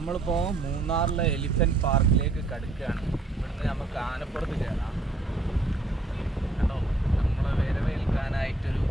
നമ്മളിപ്പോൾ മൂന്നാറിലെ എലിഫൻറ്റ് പാർക്കിലേക്ക് കടക്കുകയാണ്. ഇവിടുന്ന് നമുക്ക് ആനപ്പുറത്ത് കയറാം. കേട്ടോ, നമ്മളെ വരവേൽക്കാനായിട്ടൊരു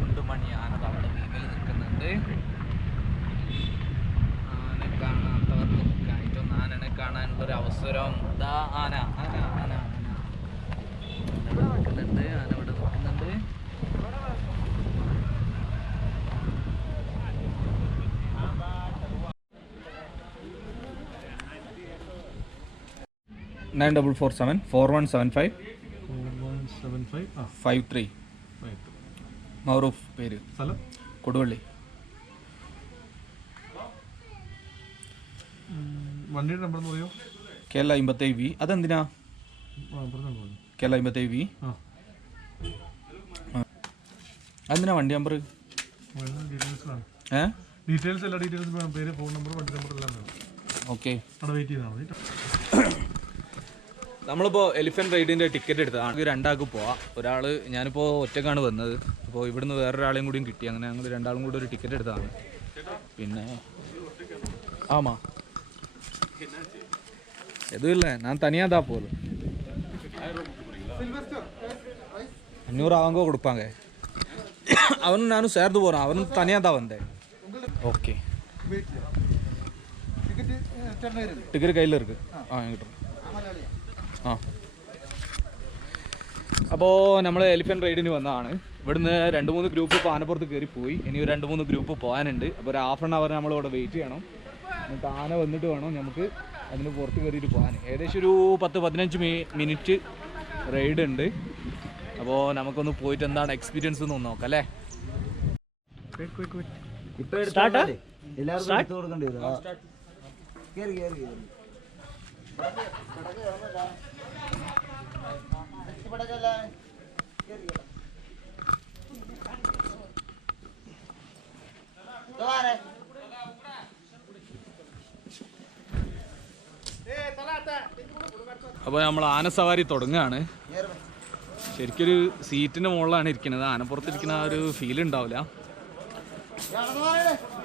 2 മണി ആന അവിടെ വീട്ടിൽ നിൽക്കുന്നുണ്ട്. ആന കാണാത്തവർ നിൽക്കാനായിട്ടൊന്ന് ആനനെ കാണാനുള്ളൊരു അവസരം. ഇതാ ആന ആന ആന ആന ഇവിടെ നിൽക്കുന്നുണ്ട്. ആന ഇവിടെ നിൽക്കുന്നുണ്ട്. Nine 447 4175 53 മൗറൂഫ് പേര്. സ്ഥലം കൊടുവള്ളി. വണ്ടിയുടെ നമ്പർ എന്ന് പറയോ? കേരള 57V. അതെന്തിനാ കേരള 57V? അതെന്തിനാ വണ്ടി നമ്പർ? ഡീറ്റെയിൽസ് എല്ലാ ഡീറ്റെയിൽസും വേണം. പേര്, ഫോൺ നമ്പർ, വണ്ടി നമ്പർ എല്ലാം വേണം. ഓക്കെ, അവിടെ വെയിറ്റ് ചെയ്താൽ മതി. നമ്മളിപ്പോൾ എലിഫൻറ്റ് റൈഡിൻ്റെ ടിക്കറ്റ് എടുത്തതാണ്. 2 ആൾക്ക് പോവാം. ഒരാൾ, ഞാനിപ്പോൾ ഒറ്റക്കാണ് വന്നത്. അപ്പോൾ ഇവിടുന്ന് വേറൊരാളെയും കൂടിയും കിട്ടി. അങ്ങനെ ഞങ്ങൾ 2 ആളും കൂടി ഒരു ടിക്കറ്റ് എടുത്തതാണ്. പിന്നെ ആമാ എതുമില്ലേ, ഞാൻ തനിയാതാ പോലും 500 ആകുമ്പോൾ കൊടുപ്പാങ്ക. അവനും ഞാനും ചേർത്ത് പോരാ. അവനും തനിയാതാ വന്നേ. ഓക്കെ, ടിക്കറ്റ് കയ്യിൽ ഇருக்கு. കിട്ടും. അപ്പോൾ നമ്മൾ എലിഫൻറ്റ് റൈഡിന് വന്നതാണ്. ഇവിടുന്ന് 2-3 ഗ്രൂപ്പ് ഇപ്പോൾ ആനപ്പുറത്ത് കയറിപ്പോയി. ഇനി 2-3 ഗ്രൂപ്പ് പോകാനുണ്ട്. അപ്പോൾ ഒരു ½ hour നമ്മളിവിടെ വെയിറ്റ് ചെയ്യണം. എന്നിട്ട് ആന വന്നിട്ട് വേണം നമുക്ക് അതിന് പുറത്ത് കയറിയിട്ട് പോകാൻ. ഏകദേശം ഒരു 10-15 മിനിറ്റ് റൈഡ് ഉണ്ട്. അപ്പോൾ നമുക്കൊന്ന് പോയിട്ട് എന്താണ് എക്സ്പീരിയൻസ് എന്ന് നോക്കാം അല്ലേ? അപ്പോൾ നമ്മൾ ആനസവാരി തുടങ്ങുകയാണ്. ശരിക്കൊരു സീറ്റിൻ്റെ മുകളിലാണ് ഇരിക്കുന്നത്. ആനപ്പുറത്തിരിക്കുന്ന ആ ഒരു ഫീൽ ഉണ്ടാവില്ല.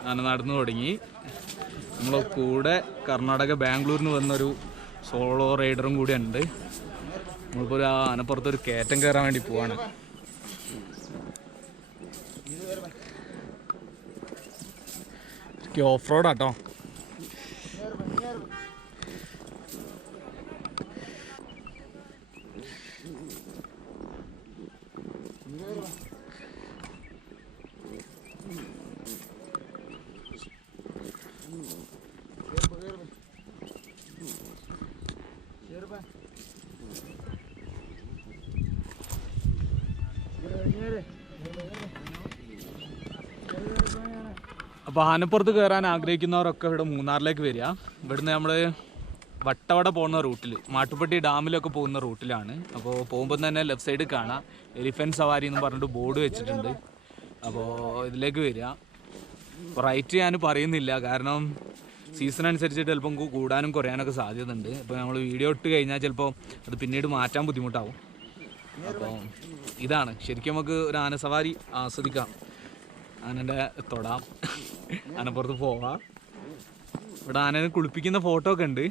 ആന നടന്നു തുടങ്ങി. നമ്മളെ കൂടെ കർണാടക ബാംഗ്ലൂരിൽ നിന്ന് വന്നൊരു സോളോ റൈഡറും കൂടി ഉണ്ട്. നമ്മളിപ്പോൾ ഒരു ആനപ്പുറത്തൊരു കയറ്റം കയറാൻ വേണ്ടി പോവാണ്. ഓഫ് റോഡാട്ടോ. അപ്പോൾ ആനപ്പുറത്ത് കയറാൻ ആഗ്രഹിക്കുന്നവരൊക്കെ ഇവിടെ മൂന്നാറിലേക്ക് വരിക. ഇവിടുന്ന് നമ്മൾ വട്ടവട പോകുന്ന റൂട്ടിൽ, മാട്ടുപ്പെട്ടി ഡാമിലൊക്കെ പോകുന്ന റൂട്ടിലാണ്. അപ്പോൾ പോകുമ്പോൾ തന്നെ ലെഫ്റ്റ് സൈഡ് കാണാം എലിഫൻറ്റ് സവാരി എന്ന് പറഞ്ഞിട്ട് ബോർഡ് വെച്ചിട്ടുണ്ട്. അപ്പോൾ ഇതിലേക്ക് വരിക. റൈറ്റ് ഞാൻ പറയുന്നില്ല, കാരണം സീസൺ അനുസരിച്ചിട്ട് ചിലപ്പം കൂടാനും കുറയാനൊക്കെ സാധ്യതയുണ്ട്. അപ്പോൾ നമ്മൾ വീഡിയോ ഇട്ട് കഴിഞ്ഞാൽ ചിലപ്പോൾ അത് പിന്നീട് മാറ്റാൻ ബുദ്ധിമുട്ടാവും. അപ്പോൾ ഇതാണ് ശരിക്കും നമുക്ക് ഒരു ആനസവാരി ആസ്വദിക്കാം. ആനൻ്റെ തൊടാം, ആനപ്പുറത്ത് പോവാം. ഇവിടെ ആനനെ കുളിപ്പിക്കുന്ന ഫോട്ടോ ഒക്കെ ഉണ്ട്.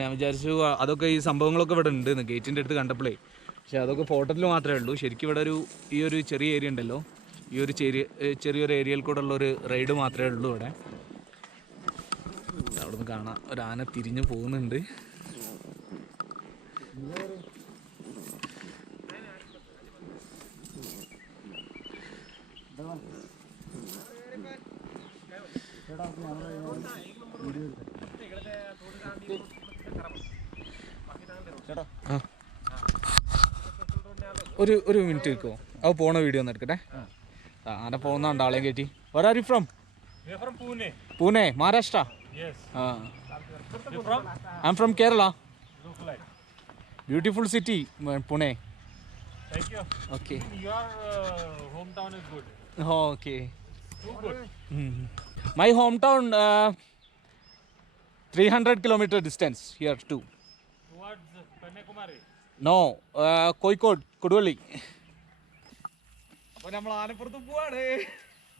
ഞാൻ വിചാരിച്ചു അതൊക്കെ ഈ സംഭവങ്ങളൊക്കെ ഇവിടെ ഉണ്ട് ഗേറ്റിൻ്റെ അടുത്ത് കണ്ടപ്പോഴേ. പക്ഷെ അതൊക്കെ ഫോട്ടോയിൽ മാത്രമേ ഉള്ളൂ. ശരിക്കും ഇവിടെ ഈ ഒരു ചെറിയ ഏരിയ ഉണ്ടല്ലോ, ഈ ഒരു ചെറിയൊരു ഏരിയയിൽ കൂടെ ഉള്ളൊരു റൈഡ് മാത്രമേ ഉള്ളൂ ഇവിടെ. അവിടെ നിന്ന് കാണാം ഒരു ആന തിരിഞ്ഞു പോകുന്നുണ്ട്. ഒരു മിനിറ്റ് ഇരിക്കുമോ? അത് പോണ വീഡിയോ ഒന്ന് എടുക്കട്ടെ. ആന പോകുന്ന ആളെയും കയറ്റി. Where are you from? We are from Pune. Pune, Maharashtra? Yes. You from? I'm from Kerala. Look like. Beautiful city, Pune. Thank you. Okay. Your hometown is good. Oh, okay. Too good. My hometown, 300 kilometer distance here too. Towards Kanyakumari. No, Kozhikode, Koduvally. അപ്പോൾ നമ്മൾ ആനപ്പുറത്ത് പോവാണ്.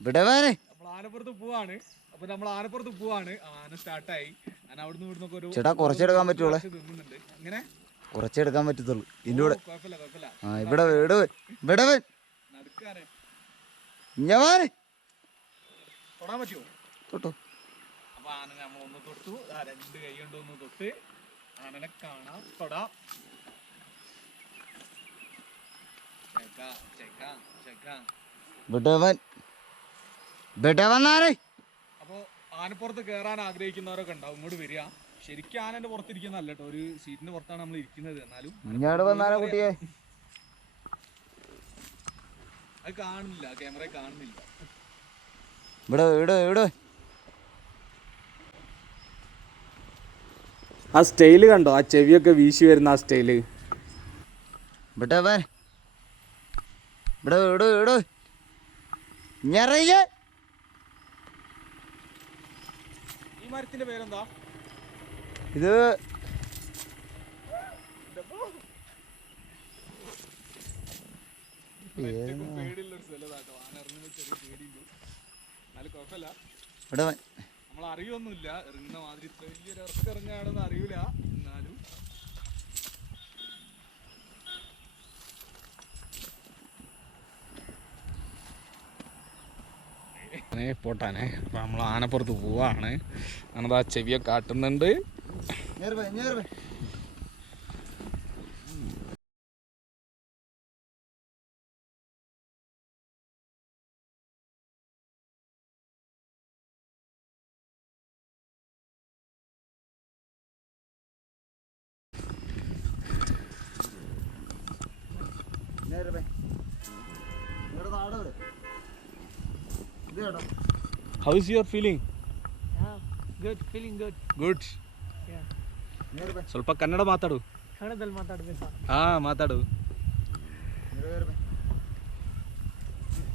ഇവിടെ വേറെ നമ്മൾ ആനപ്പുറത്ത് പോവാണ്. അപ്പൊ നമ്മൾ ആനപ്പുറത്ത് പോവാണ്. ആന സ്റ്റാർട്ടായി. ഞാൻ അവിടുന്ന് ഇവിടുന്നൊക്കെ ഒരു ചേട്ടാ കുറച്ചെടുക്കാൻ പറ്റുള്ളൂ. തിന്നുന്നുണ്ട്. ഇങ്ങനെ കുറച്ചെടുക്കാൻ പറ്റത്തുള്ളൂ ഇതിൻ്റെ കൂടെ. കുഴപ്പമില്ല. ആ ഇവിടെ ഇവിടെ നടുക്കാനെ ഞാൻ തൊടാൻ പറ്റുമോ? തൊട്ടോ. അപ്പൊ ആന നമ്മളൊന്ന് തൊട്ടു. രണ്ട് കൈ കൊണ്ടൊന്ന് തൊട്ട് ആനനെ കാണാം, തൊടാം. അപ്പൊ ആനപ്പുറത്ത് കയറാൻ ആഗ്രഹിക്കുന്നവരൊക്കെ ഉണ്ടാവും, ഇങ്ങോട്ട് വരിക. ശരിക്കും ആനന്റെ പുറത്തിരിക്കുന്നല്ല കേട്ടോ, ഒരു സീറ്റിന്റെ പുറത്താണ് നമ്മൾ ഇരിക്കുന്നത്. എന്നാലും കുട്ടിയെ അത് കാണുന്നില്ല, ക്യാമറ കാണുന്നില്ല. ആ സ്റ്റൈല് കണ്ടോ, ആ ചെവിയൊക്കെ വീശി വരുന്ന ആ സ്റ്റൈല്. ഈ മരത്തിന്റെ പേരെന്താ? ഇത് പേടിയുള്ളൊരു സ്ഥലത്താട്ടോ, ആന ഇറങ്ങുന്ന ചെറിയ പേടിയുണ്ട്. എന്നാലും കുഴപ്പമില്ല, നമ്മൾ അറിയൊന്നുമില്ല. ഇറങ്ങുന്ന മാതിരി ഇത്ര വലിയൊരു ഇറക്കം ഇറങ്ങുകയാണെന്ന് അറിയൂല. എന്നാലും പോട്ടാനെ. അപ്പൊ നമ്മൾ ആനപ്പുറത്ത് പോവാണ്. ഞാനത് ആ ചെവിയെ കാട്ടുന്നുണ്ട്. How is your feeling? Good, feeling good. Good. Yeah. ಸ್ವಲ್ಪ ಕನ್ನಡ ಮಾತಾಡು. ಕನ್ನಡದಲ್ಲಿ ಮಾತಾಡಬೇಕಾ? ಹಾ ಮಾತಾಡು.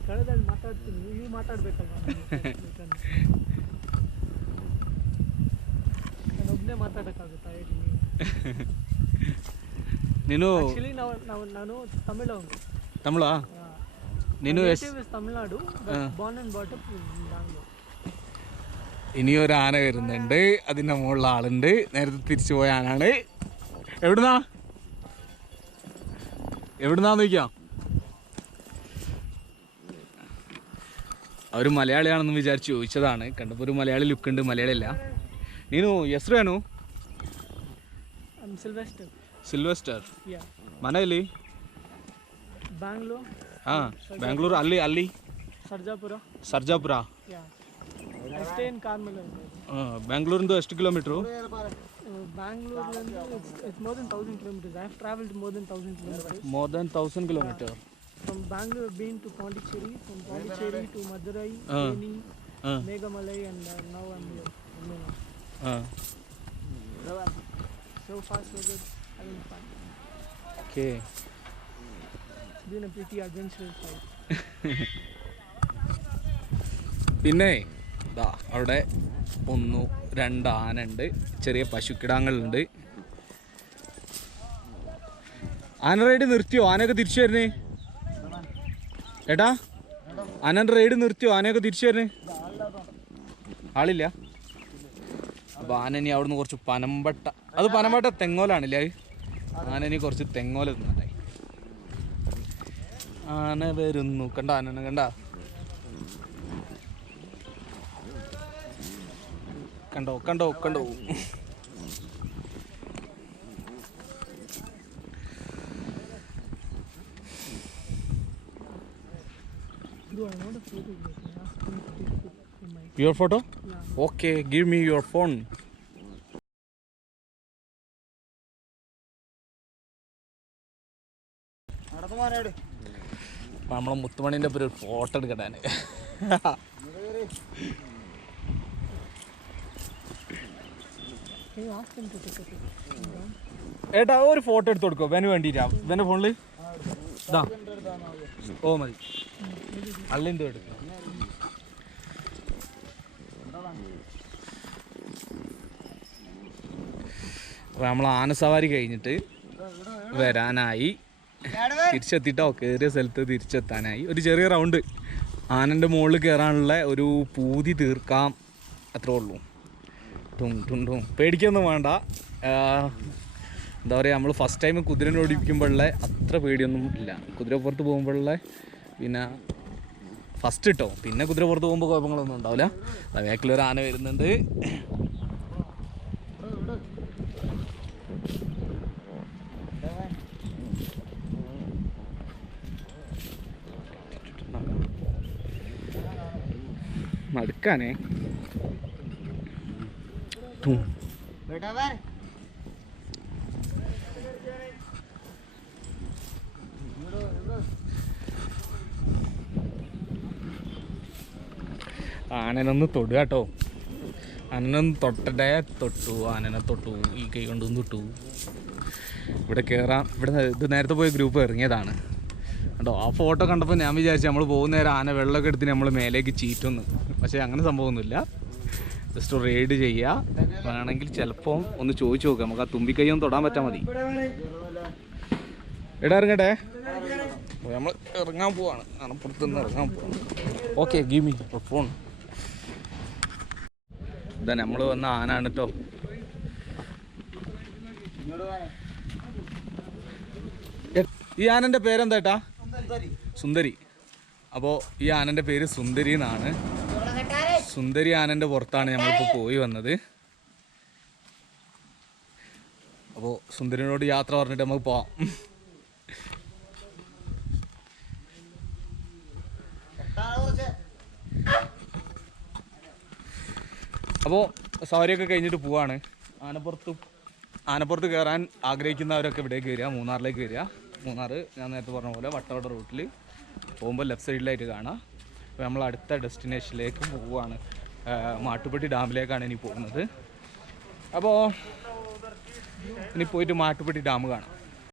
ಕನ್ನಡದಲ್ಲಿ ಮಾತಾಡ್ತೀನಿ, ನೀವು ಮಾತಾಡ್ಬೇಕಲ್ವಾ? ನಾನು ಒಬ್ಬನೇ ಮಾತಾಡೋಕ್ಕಾಗುತ್ತಾ ಹೇಳಿ ನೀವು? ನೀನು ಆ್ಯಕ್ಚುಲಿ ನಾನು ತಮಿಳವನು. ತಮಿಳಾ? ನೀನು Tamil Nadu, born and brought up in Bangalore. ഇനിയൊരു ആന വരുന്നുണ്ട്, അതിൻ്റെ മുകളിൽ ആളുണ്ട്. നേരത്തെ തിരിച്ചു പോയ ആനാണ്. എവിടുന്നാന്ന് ചോദിക്കാം. അവർ മലയാളിയാണെന്ന് വിചാരിച്ച് ചോദിച്ചതാണ്. കണ്ടപ്പോൾ ഒരു മലയാളി ലുക്ക് ഉണ്ട്, മലയാളിയല്ല. ನೀನು ಹೆಸರೇನು? ಸಿಲ್ವೆಸ್ಟರ್. ಮನೆಯಲ್ಲಿ ಬ್ಯಾಂಗ್ಳೂರ್. ಹಾಂ, ಬ್ಯಾಂಗ್ಳೂರು. ಅಲ್ಲಿ ಸರ್ಜಾಪುರ. ಬ್ಯಾಂಗ್ಳೂರಿಂದ ಎಷ್ಟು kilometre? Bangalore it's more than 1,000 kilometers. I have traveled more than 1,000 kilometers. More than 1,000 kilometers. From Bangalore I've been to Pondicherry, from Pondicherry to Madurai, Theni, Meghamalai, and now I'm here. So far so good, having fun. Okay. It's been a pretty adventurous life. പിന്നെ ഇതാ അവിടെ 1-2 ആനയുണ്ട്, ചെറിയ പശുക്കിടാങ്ങളുണ്ട്. ആന ride നിർത്തിയോ? ആനയൊക്കെ തിരിച്ചു വരുന്നേ ഏട്ടാ, ആനൻ്റെ റൈഡ് നിർത്തിയോ? ആനയൊക്കെ തിരിച്ചു വരുന്നേ? ആളില്ല. അപ്പോൾ ആനനി അവിടുന്ന് കുറച്ച് പനമ്പട്ട, അത് പനമ്പട്ട തെങ്ങോലാണല്ലേ അത്. ആനനി കുറച്ച് തെങ്ങോല തിന്നണ്ടായി. ആന വരുന്നു, കണ്ട ആനനെ കണ്ട. കണ്ടോ. Your photo? Yeah. Okay, give me your phone. നമ്മളെ മുത്തുമണിൻ്റെ ഒപ്പം ഒരു ഫോട്ടോ എടുക്കട്ടെ. ഏട്ടാ ഒരു ഫോട്ടോ എടുത്ത് കൊടുക്കോ, ഇവന് വേണ്ടിയിട്ടാ. ഇവൻ്റെ ഫോണിൽ ഇതാ. ഓ മതി, അള്ളിൻ്റെ എടുക്കും. അപ്പോൾ നമ്മൾ ആനസവാരി കഴിഞ്ഞിട്ട് വരാനായി, തിരിച്ചെത്തിട്ടോ, കയറിയ സ്ഥലത്ത് തിരിച്ചെത്താനായി. ഒരു ചെറിയ റൗണ്ട് ആനൻ്റെ മുകളിൽ കയറാനുള്ള ഒരു പൂതി തീർക്കാം, അത്രേ ഉള്ളൂ. പേടിക്കൊന്നും വേണ്ട. എന്താ പറയുക, നമ്മൾ ഫസ്റ്റ് ടൈം കുതിരനെ ഓടിപ്പിക്കുമ്പോഴുള്ള അത്ര പേടിയൊന്നും ഇല്ല. കുതിരപ്പുറത്ത് പോകുമ്പോഴുള്ള പിന്നെ ഫസ്റ്റ് കിട്ടോ, പിന്നെ കുതിരപ്പുറത്ത് പോകുമ്പോൾ കുഴപ്പങ്ങളൊന്നും ഉണ്ടാവില്ല. ബാക്കിലൊരു ആന വരുന്നുണ്ട്. മടുക്കാനേ. ആനനൊന്ന് തൊടുക കേട്ടോ. ആനനൊന്ന് തൊട്ടേ തൊട്ടു. ആനനെ തൊട്ടു, ഈ കൈ കൊണ്ടൊന്ന് തൊട്ടു. ഇവിടെ കയറാം. ഇവിടെ ഇത് നേരത്തെ പോയ ഗ്രൂപ്പ് ഇറങ്ങിയതാണ് കേട്ടോ. ആ ഫോട്ടോ കണ്ടപ്പോൾ ഞാൻ വിചാരിച്ചു നമ്മൾ പോകുന്ന നേരം ആന വെള്ളമൊക്കെ എടുത്ത് നമ്മൾ മേലേക്ക് ചീറ്റുന്നു. പക്ഷേ അങ്ങനെ സംഭവമൊന്നുമില്ല. ജസ്റ്റ് റൈഡ് ചെയ്യുക. വേണമെങ്കിൽ ചിലപ്പോൾ ഒന്ന് ചോദിച്ചു നോക്കാം. നമുക്ക് ആ തുമ്പിക്കൈയൊന്ന് തൊടാൻ പറ്റാൽ മതി. എടാ ഇറങ്ങട്ടെ, നമ്മൾ ഇറങ്ങാൻ പോവാണ്. പുറത്തുനിന്ന് ഇറങ്ങാൻ പോവാണ്. Okay, give me phone. ഇതാ നമ്മൾ വന്ന ആനാണ് കേട്ടോ. ഈ ആനൻ്റെ പേരെന്താ ഏട്ടാ? സുന്ദരി. അപ്പോൾ ഈ ആനൻ്റെ പേര് സുന്ദരി എന്നാണ്. സുന്ദരി ആനൻ്റെ പുറത്താണ് നമ്മളിപ്പോൾ പോയി വന്നത്. അപ്പോൾ സുന്ദരിനോട് യാത്ര പറഞ്ഞിട്ട് നമുക്ക് പോവാം. അപ്പോൾ സവാരിയൊക്കെ കഴിഞ്ഞിട്ട് പോവാണ്. ആനപ്പുറത്ത് കയറാൻ ആഗ്രഹിക്കുന്നവരൊക്കെ ഇവിടേക്ക് വരിക, മൂന്നാറിലേക്ക് വരിക. മൂന്നാർ ഞാൻ നേരത്തെ പറഞ്ഞ പോലെ വട്ടവട റൂട്ടിൽ പോകുമ്പോൾ ലെഫ്റ്റ് സൈഡിലായിട്ട് കാണാം. അപ്പോൾ നമ്മൾ അടുത്ത ഡെസ്റ്റിനേഷനിലേക്ക് പോവുകയാണ്. മാട്ടുപ്പെട്ടി ഡാമിലേക്കാണ് ഇനി പോകുന്നത്. അപ്പോൾ ഇനി പോയിട്ട് മാട്ടുപ്പെട്ടി ഡാം കാണാം.